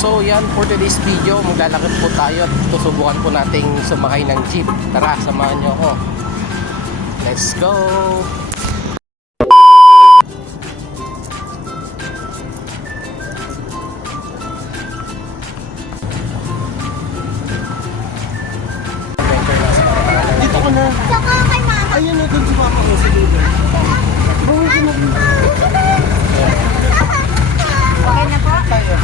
So yan, for today's video, maglalakad po tayo at susubukan po nating sumakay ng jeep. Tara, samahan nyo ako. Let's go! Dito ko na. Ayun na, doon si Papa ko sa dulo. Okay na po? Tayo.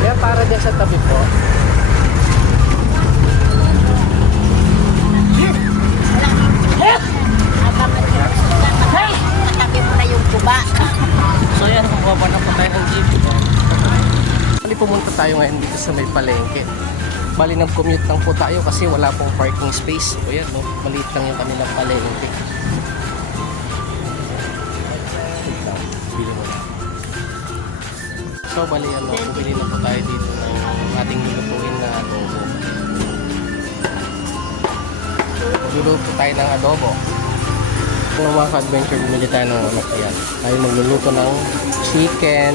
Kaya para dyan sa tabi po. Natabi mo na yung tuba. So yan, bumaba na po tayo ng jeep. Bali pumunta tayo ngayon dito sa may palengke. Bali nag-commute lang po tayo kasi wala pong parking space. O yan, no? Maliit lang yung kanilang palengke. Bili mo na. So bali ano, bumili na po tayo dito ng ating lulutuin na adobo. Luluto tayo ng adobo. Kung mga ka-adventure, bumili tayo ng ano, ayan. Tayo magluluto ng chicken.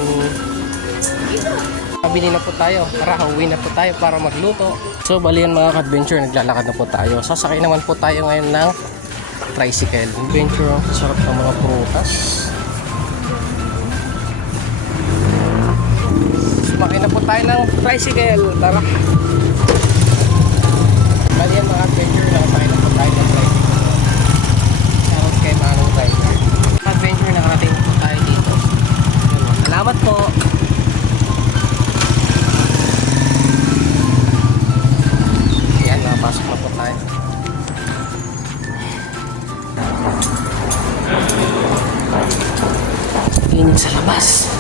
Pabili na po tayo. Tara, uwi na po tayo para magluto. So, bali yan mga ka-adventure, naglalakad na po tayo. Sasakay naman po tayo ngayon ng tricycle. Adventure, sarap ng mga prutas. Sumakay na po tayo ng tricycle. Tara. Bali yan mga adventure, nakasakay na po tayo ng tricycle. Shoutout kay Manong Driver. Adventure, nakarating po tayo dito. Salamat po. Yan, nakapasok na po tayo. Init sa labas.